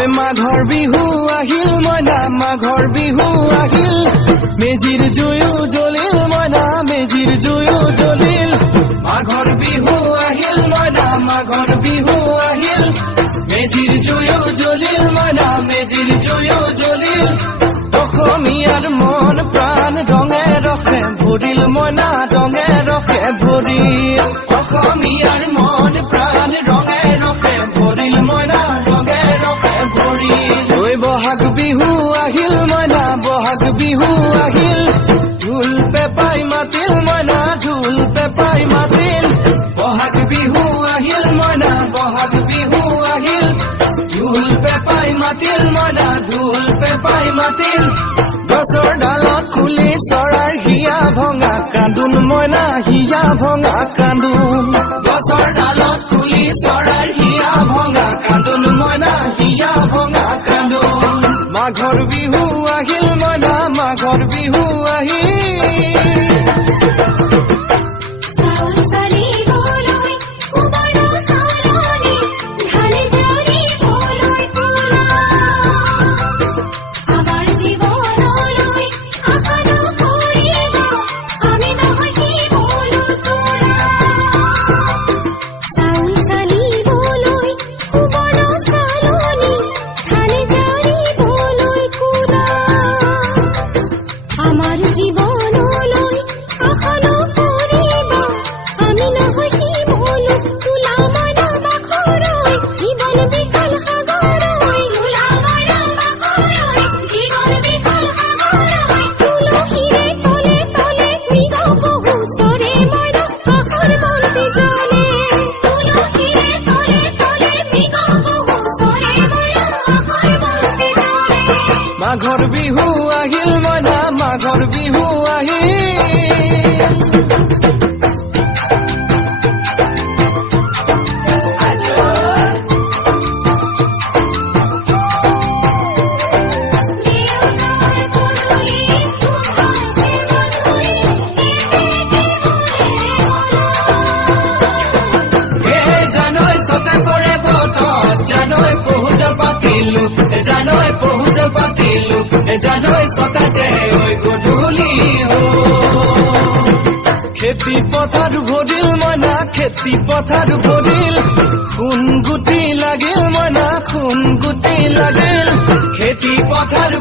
ঐ মাঘৰ বিহু আহিল মইনা মাঘৰ বিহু আহিল মেজিৰ জুয়ো জ্বলিল মইনা মেজিৰ জুয়ো জ্বলিল মাঘৰ বিহু আহিল মইনা মাঘৰ বিহু আহিল মেজিৰ জুয়ো জ্বলিল মইনা মেজিৰ জুয়ো জ্বলিল অসমীয়াৰ মন প্ৰাণ ৰঙে ৰখে ভৰিল মইনা ৰঙে ৰখে ভৰিল অসমীয়াৰ মন প্ৰাণ ৰঙে ৰখে ভৰিল মইনা ৰঙে ৰখে ভৰিল ঐ বহাগ বিহু আহিল মইনা বহাগ বিহু আহিল ঢোল পেপাই মাতিল মইনা ঢোল পেপাই মাতিল বহাগ বিহু আহিল মইনা বহাগ বিহু আহিল ঢোল পেপাই মাতিল মইনা ঢোল পেপাই মাতিল গছৰ ডালত খুলি চৰাইৰ হিয়া ভঙা কান্দোন মইনা হিয়া ভঙা কান্দোন গছৰ ডালত খুলি চৰাইৰ হিয়া ভঙা কান্দোন মইনা হিয়া ভঙা কান্দোন মাঘৰ বিহু আহিল মইনা মাঘৰ বিহু আহিল মাঘৰ বিহু আহিল মইনা মাঘৰ বিহু জানৈ সতে কৰে বতত জানৈ পহুজল পাতিলো জানৈ পহুজল পাতিলো জানৈ সতাতে ঐ গধূলি খেতি পথাৰ ভৰিল মইনা খেতি পথাৰ ভৰিল সোণ গুটি লাগিল মইনা সোণ গুটি লাগিল খেতি পথাৰ